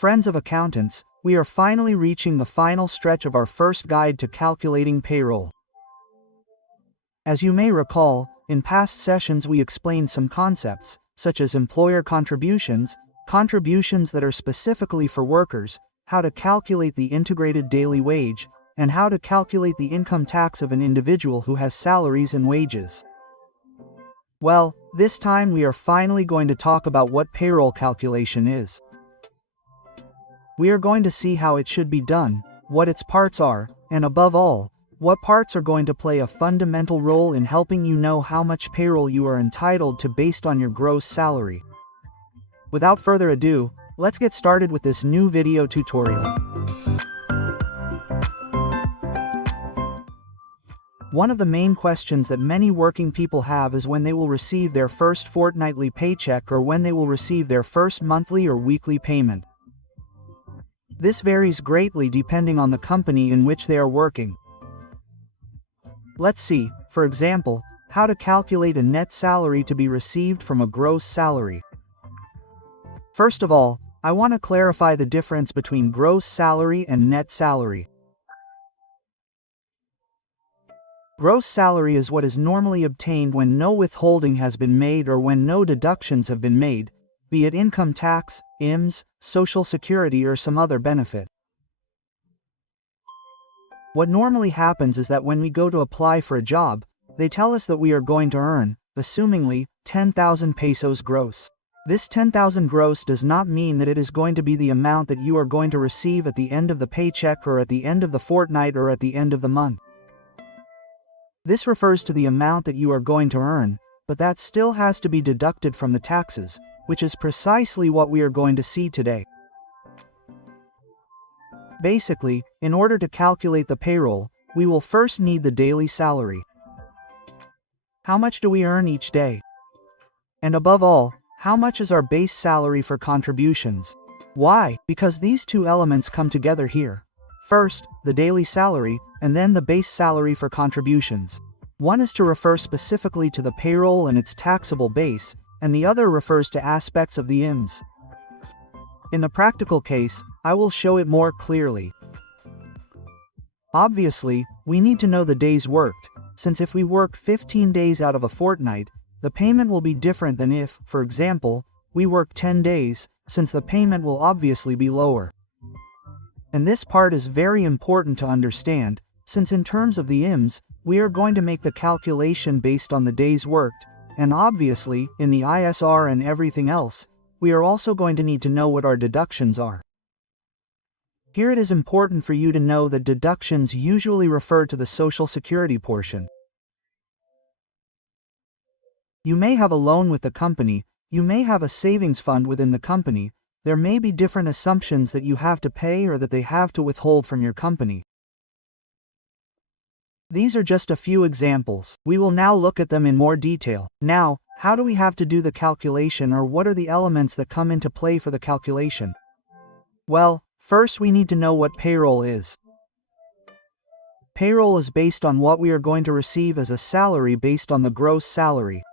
Friends of accountants, we are finally reaching the final stretch of our first guide to calculating payroll. As you may recall, in past sessions we explained some concepts, such as employer contributions, contributions that are specifically for workers, how to calculate the integrated daily wage, and how to calculate the income tax of an individual who has salaries and wages. Well, this time we are finally going to talk about what payroll calculation is. We are going to see how it should be done, what its parts are, and above all, what parts are going to play a fundamental role in helping you know how much payroll you are entitled to based on your gross salary. Without further ado, let's get started with this new video tutorial. One of the main questions that many working people have is when they will receive their first fortnightly paycheck or when they will receive their first monthly or weekly payment. This varies greatly depending on the company in which they are working. Let's see, for example, how to calculate a net salary to be received from a gross salary. First of all, I want to clarify the difference between gross salary and net salary. Gross salary is what is normally obtained when no withholding has been made or when no deductions have been made, be it income tax, IMSS, Social Security or some other benefit. What normally happens is that when we go to apply for a job, they tell us that we are going to earn, assumingly, 10,000 pesos gross. This 10,000 gross does not mean that it is going to be the amount that you are going to receive at the end of the paycheck or at the end of the fortnight or at the end of the month. This refers to the amount that you are going to earn, but that still has to be deducted from the taxes, which is precisely what we are going to see today. Basically, in order to calculate the payroll, we will first need the daily salary. How much do we earn each day? And above all, how much is our base salary for contributions? Why? Because these two elements come together here. First, the daily salary, and then the base salary for contributions. One is to refer specifically to the payroll and its taxable base, and the other refers to aspects of the IMSS. In the practical case, I will show it more clearly. Obviously, we need to know the days worked, since if we work 15 days out of a fortnight, the payment will be different than if, for example, we work 10 days, since the payment will obviously be lower. And this part is very important to understand, since in terms of the IMSS, we are going to make the calculation based on the days worked, and obviously, in the ISR and everything else, we are also going to need to know what our deductions are. Here it is important for you to know that deductions usually refer to the Social Security portion. You may have a loan with the company, you may have a savings fund within the company, there may be different assumptions that you have to pay or that they have to withhold from your company. These are just a few examples. We will now look at them in more detail. Now, how do we have to do the calculation, or what are the elements that come into play for the calculation? Well, first we need to know what payroll is. Payroll is based on what we are going to receive as a salary based on the gross salary.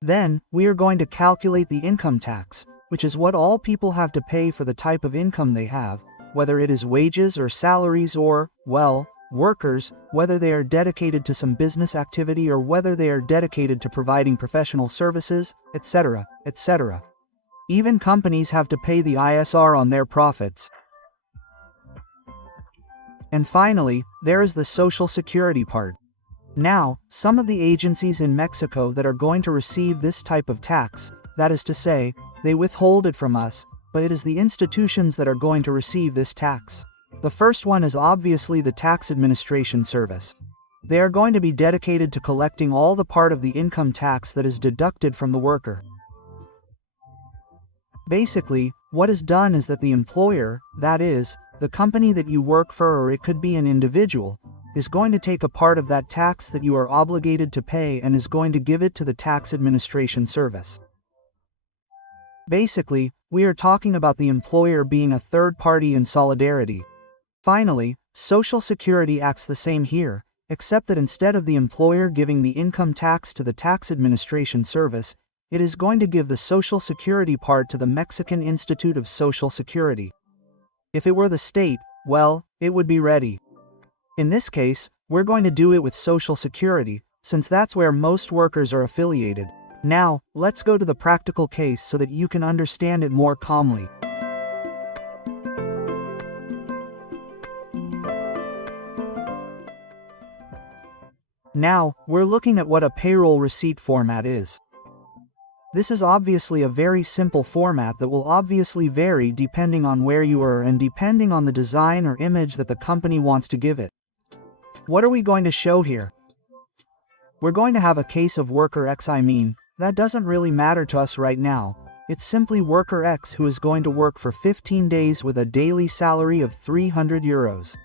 Then, we are going to calculate the income tax, which is what all people have to pay for the type of income they have, whether it is wages or salaries or, well, workers, whether they are dedicated to some business activity or whether they are dedicated to providing professional services, etc., etc. Even companies have to pay the ISR on their profits. And finally, there is the Social Security part. Now, some of the agencies in Mexico that are going to receive this type of tax, that is to say, they withhold it from us, but it is the institutions that are going to receive this tax. The first one is obviously the Tax Administration Service. They are going to be dedicated to collecting all the part of the income tax that is deducted from the worker. Basically, what is done is that the employer, that is, the company that you work for, or it could be an individual, is going to take a part of that tax that you are obligated to pay and is going to give it to the Tax Administration Service. Basically, we are talking about the employer being a third party in solidarity. Finally, Social Security acts the same here, except that instead of the employer giving the income tax to the Tax Administration Service, it is going to give the Social Security part to the Mexican Institute of Social Security. If it were the state, well, it would be ready. In this case, we're going to do it with Social Security, since that's where most workers are affiliated. Now, let's go to the practical case so that you can understand it more calmly. Now, we're looking at what a payroll receipt format is. This is obviously a very simple format that will obviously vary depending on where you are and depending on the design or image that the company wants to give it. What are we going to show here? We're going to have a case of worker X. That doesn't really matter to us right now. It's simply worker X who is going to work for 15 days with a daily salary of 300 euros.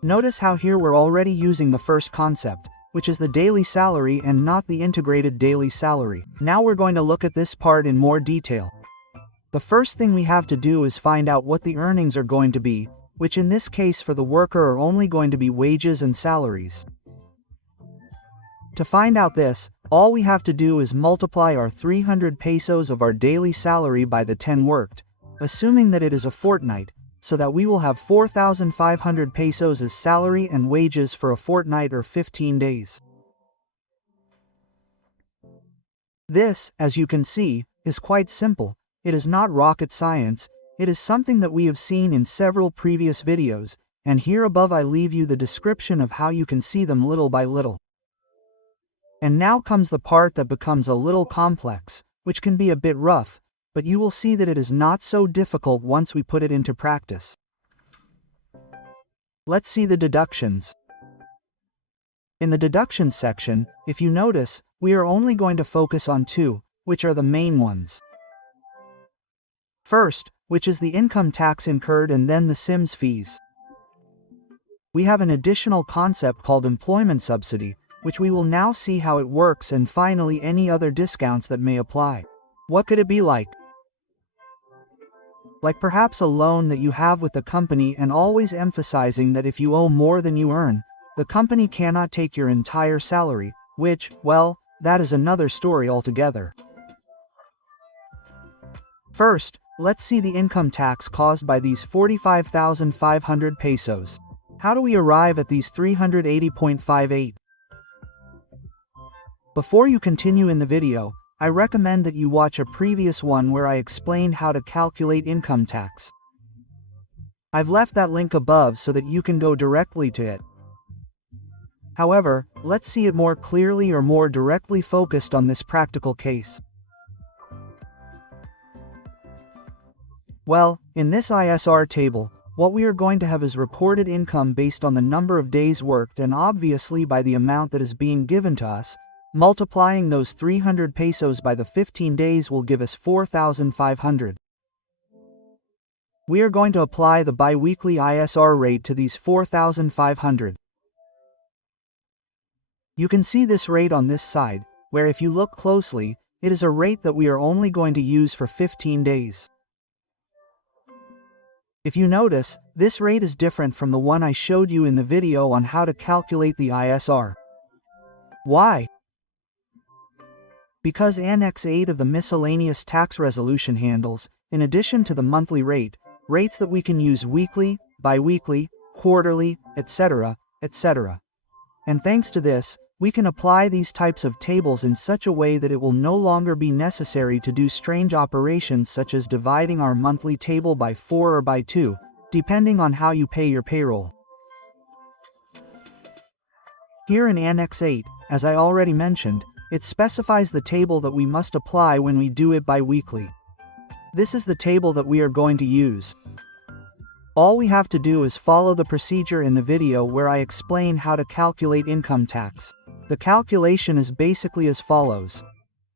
Notice how here we're already using the first concept, which is the daily salary and not the integrated daily salary. Now we're going to look at this part in more detail. The first thing we have to do is find out what the earnings are going to be, which in this case for the worker are only going to be wages and salaries. To find out this, all we have to do is multiply our 300 pesos of our daily salary by the 10 worked, assuming that it is a fortnight, so that we will have 4,500 pesos as salary and wages for a fortnight or 15 days. This, as you can see, is quite simple. It is not rocket science. It is something that we have seen in several previous videos, and here above I leave you the description of how you can see them little by little. And now comes the part that becomes a little complex, which can be a bit rough, but you will see that it is not so difficult once we put it into practice. Let's see the deductions. In the deductions section, if you notice, we are only going to focus on two, which are the main ones. First, which is the income tax incurred and then the SIMS fees. We have an additional concept called employment subsidy, which we will now see how it works, and finally any other discounts that may apply. What could it be like? Like perhaps a loan that you have with the company, and always emphasizing that if you owe more than you earn, the company cannot take your entire salary, which, well, that is another story altogether. First, let's see the income tax caused by these 45,500 pesos. How do we arrive at these 380.58? Before you continue in the video, I recommend that you watch a previous one where I explained how to calculate income tax. I've left that link above so that you can go directly to it. However, let's see it more clearly or more directly focused on this practical case. Well, in this ISR table, what we are going to have is reported income based on the number of days worked and obviously by the amount that is being given to us. Multiplying those 300 pesos by the 15 days will give us 4,500. We are going to apply the biweekly ISR rate to these 4,500. You can see this rate on this side, where if you look closely, it is a rate that we are only going to use for 15 days. If you notice, this rate is different from the one I showed you in the video on how to calculate the ISR. Why? Because Annex 8 of the Miscellaneous Tax Resolution handles, in addition to the monthly rate, rates that we can use weekly, bi-weekly, quarterly, etc., etc. And thanks to this, we can apply these types of tables in such a way that it will no longer be necessary to do strange operations such as dividing our monthly table by 4 or by 2, depending on how you pay your payroll. Here in Annex 8, as I already mentioned, it specifies the table that we must apply when we do it bi-weekly. This is the table that we are going to use. All we have to do is follow the procedure in the video where I explain how to calculate income tax. The calculation is basically as follows.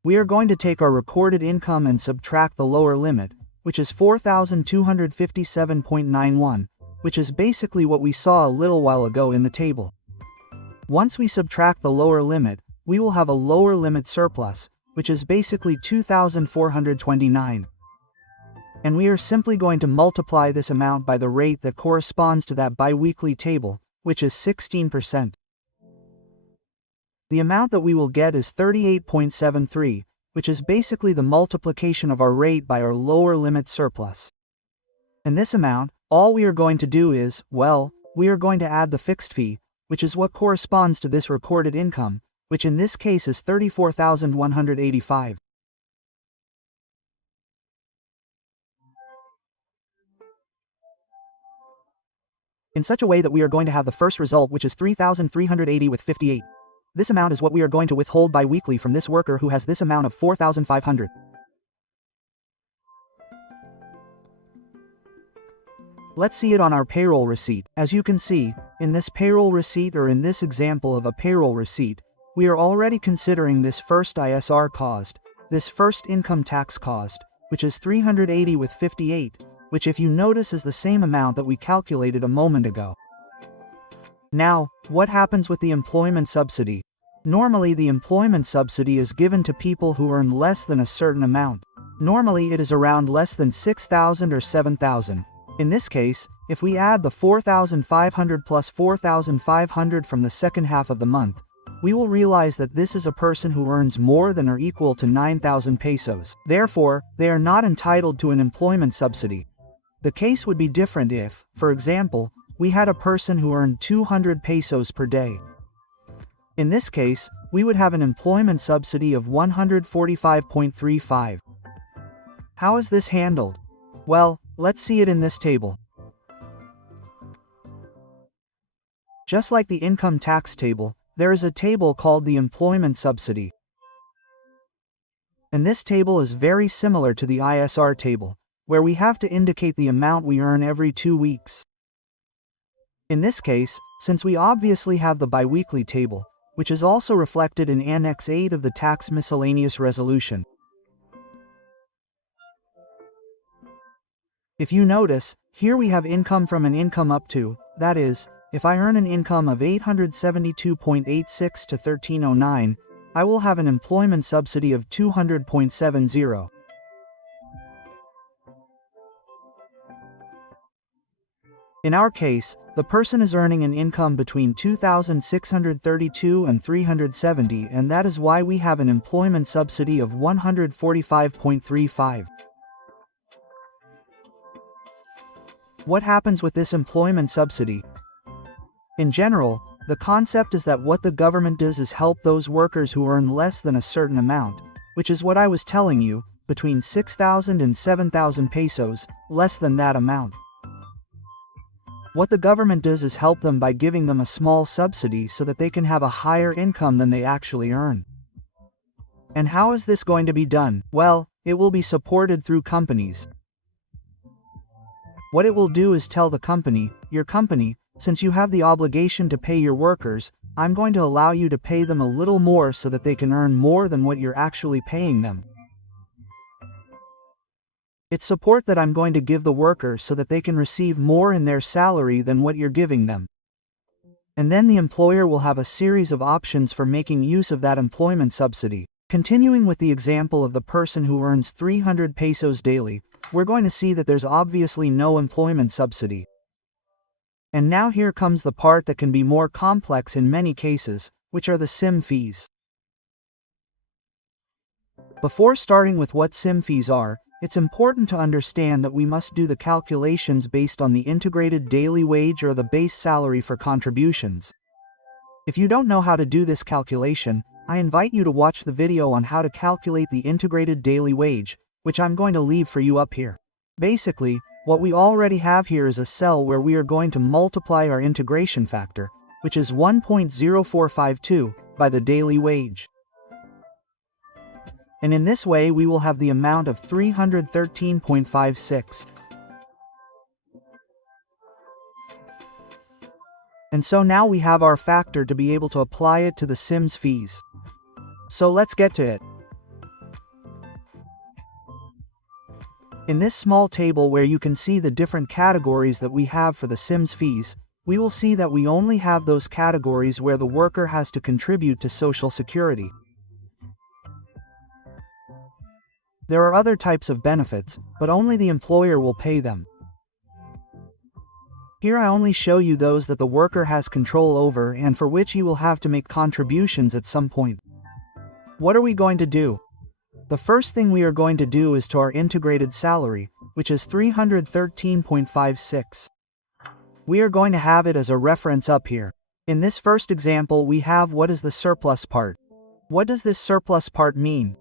We are going to take our recorded income and subtract the lower limit, which is 4,257.91, which is basically what we saw a little while ago in the table. Once we subtract the lower limit, we will have a lower limit surplus, which is basically 2,429. And we are simply going to multiply this amount by the rate that corresponds to that biweekly table, which is 16%. The amount that we will get is 38.73, which is basically the multiplication of our rate by our lower limit surplus. And this amount, all we are going to do is, well, we are going to add the fixed fee, which is what corresponds to this recorded income, which in this case is 34,185. In such a way that we are going to have the first result, which is 3,380 with 58. This amount is what we are going to withhold bi-weekly from this worker who has this amount of 4,500. Let's see it on our payroll receipt. As you can see, in this payroll receipt, or in this example of a payroll receipt, we are already considering this first ISR cost, this first income tax cost, which is 380 with 58, which if you notice is the same amount that we calculated a moment ago. Now, what happens with the employment subsidy? Normally the employment subsidy is given to people who earn less than a certain amount. Normally it is around less than 6,000 or 7,000. In this case, if we add the 4,500 plus 4,500 from the second half of the month, we will realize that this is a person who earns more than or equal to 9,000 pesos. Therefore, they are not entitled to an employment subsidy. The case would be different if, for example, we had a person who earned 200 pesos per day. In this case, we would have an employment subsidy of 145.35. How is this handled? Well, let's see it in this table. Just like the income tax table, there is a table called the employment subsidy. And this table is very similar to the ISR table, where we have to indicate the amount we earn every 2 weeks. In this case, since we obviously have the biweekly table, which is also reflected in Annex 8 of the Tax Miscellaneous Resolution. If you notice, here we have income from an income up to, that is, if I earn an income of 872.86 to 1309, I will have an employment subsidy of 200.70. In our case, the person is earning an income between 2,632 and 370, and that is why we have an employment subsidy of 145.35. What happens with this employment subsidy? In general, the concept is that what the government does is help those workers who earn less than a certain amount, which is what I was telling you, between 6,000 and 7,000 pesos, less than that amount. What the government does is help them by giving them a small subsidy so that they can have a higher income than they actually earn. And how is this going to be done? Well, it will be supported through companies. What it will do is tell the company, your company, since you have the obligation to pay your workers, I'm going to allow you to pay them a little more so that they can earn more than what you're actually paying them. It's support that I'm going to give the worker so that they can receive more in their salary than what you're giving them. And then the employer will have a series of options for making use of that employment subsidy. Continuing with the example of the person who earns 300 pesos daily, we're going to see that there's obviously no employment subsidy. And now here comes the part that can be more complex in many cases, which are the SIM fees. Before starting with what SIM fees are, it's important to understand that we must do the calculations based on the integrated daily wage or the base salary for contributions. If you don't know how to do this calculation, I invite you to watch the video on how to calculate the integrated daily wage, which I'm going to leave for you up here. Basically, what we already have here is a cell where we are going to multiply our integration factor, which is 1.0452, by the daily wage. And in this way we will have the amount of 313.56. And so now we have our factor to be able to apply it to the SIM's fees. So let's get to it. In this small table where you can see the different categories that we have for the SIM's fees, we will see that we only have those categories where the worker has to contribute to Social Security. There are other types of benefits, but only the employer will pay them. Here I only show you those that the worker has control over and for which he will have to make contributions at some point. What are we going to do? The first thing we are going to do is to our integrated salary, which is 313.56. We are going to have it as a reference up here. In this first example, we have what is the surplus part. What does this surplus part mean?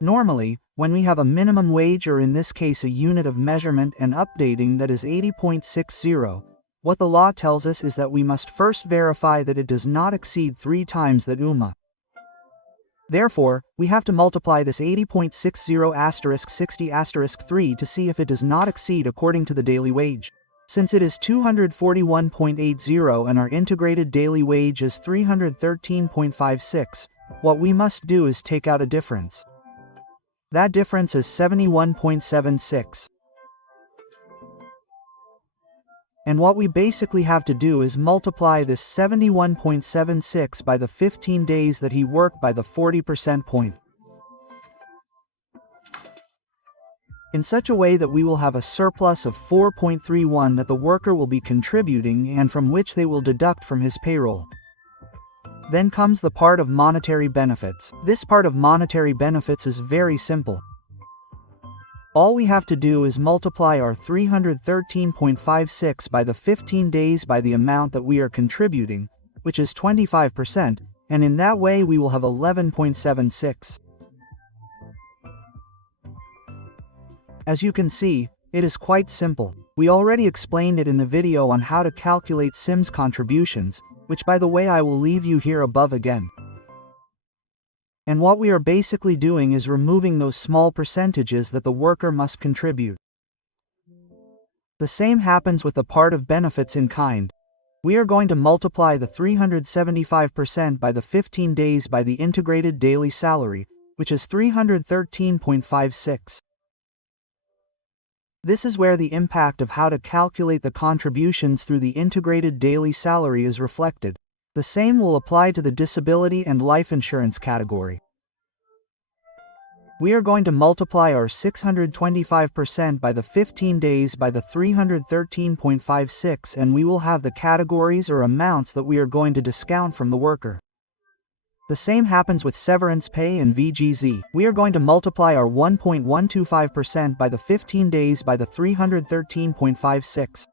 Normally, when we have a minimum wage, or in this case a unit of measurement and updating, that is 80.60, what the law tells us is that we must first verify that it does not exceed 3 times that UMA. Therefore, we have to multiply this 80.60 * 60 * 3 to see if it does not exceed according to the daily wage. Since it is 241.80 and our integrated daily wage is 313.56, what we must do is take out a difference. That difference is 71.76. And what we basically have to do is multiply this 71.76 by the 15 days that he worked by the 40% point. In such a way that we will have a surplus of 4.31 that the worker will be contributing and from which they will deduct from his payroll. Then comes the part of monetary benefits. This part of monetary benefits is very simple. All we have to do is multiply our 313.56 by the 15 days by the amount that we are contributing, which is 25%, and in that way we will have 11.76. As you can see, it is quite simple. We already explained it in the video on how to calculate SIM's contributions, which by the way I will leave you here above again. And what we are basically doing is removing those small percentages that the worker must contribute. The same happens with the part of benefits in kind. We are going to multiply the 375% by the 15 days by the integrated daily salary, which is 313.56. This is where the impact of how to calculate the contributions through the integrated daily salary is reflected. The same will apply to the disability and life insurance category. We are going to multiply our 625% by the 15 days by the 313.56 and we will have the categories or amounts that we are going to discount from the worker. The same happens with severance pay and VGZ. We are going to multiply our 1.125% by the 15 days by the 313.56.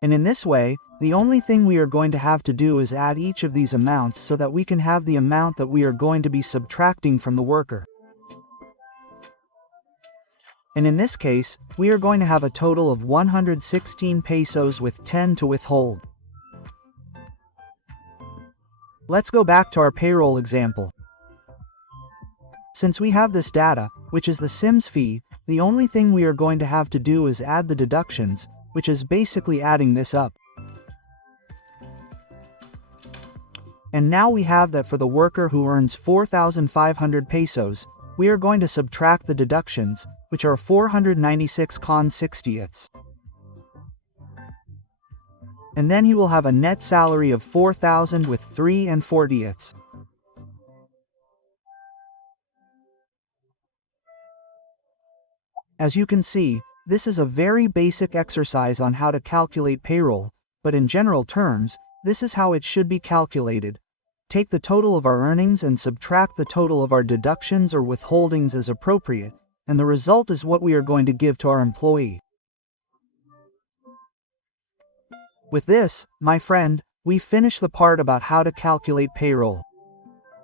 And in this way, the only thing we are going to have to do is add each of these amounts so that we can have the amount that we are going to be subtracting from the worker. And in this case, we are going to have a total of 116 pesos with 10 to withhold. Let's go back to our payroll example. Since we have this data, which is the SIM's fee, the only thing we are going to have to do is add the deductions, which is basically adding this up. And now we have that for the worker who earns 4,500 pesos, we are going to subtract the deductions, which are 496.60. And then he will have a net salary of 4,000 with 3/40. As you can see, this is a very basic exercise on how to calculate payroll, but in general terms, this is how it should be calculated. Take the total of our earnings and subtract the total of our deductions or withholdings as appropriate, and the result is what we are going to give to our employee. With this, my friend, we finish the part about how to calculate payroll.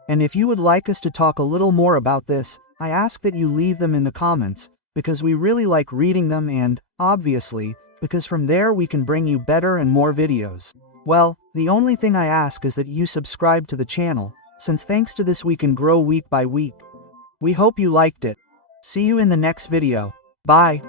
And if you would like us to talk a little more about this, I ask that you leave them in the comments, because we really like reading them and, obviously, because from there we can bring you better and more videos. Well, the only thing I ask is that you subscribe to the channel, since thanks to this we can grow week by week. We hope you liked it. See you in the next video. Bye.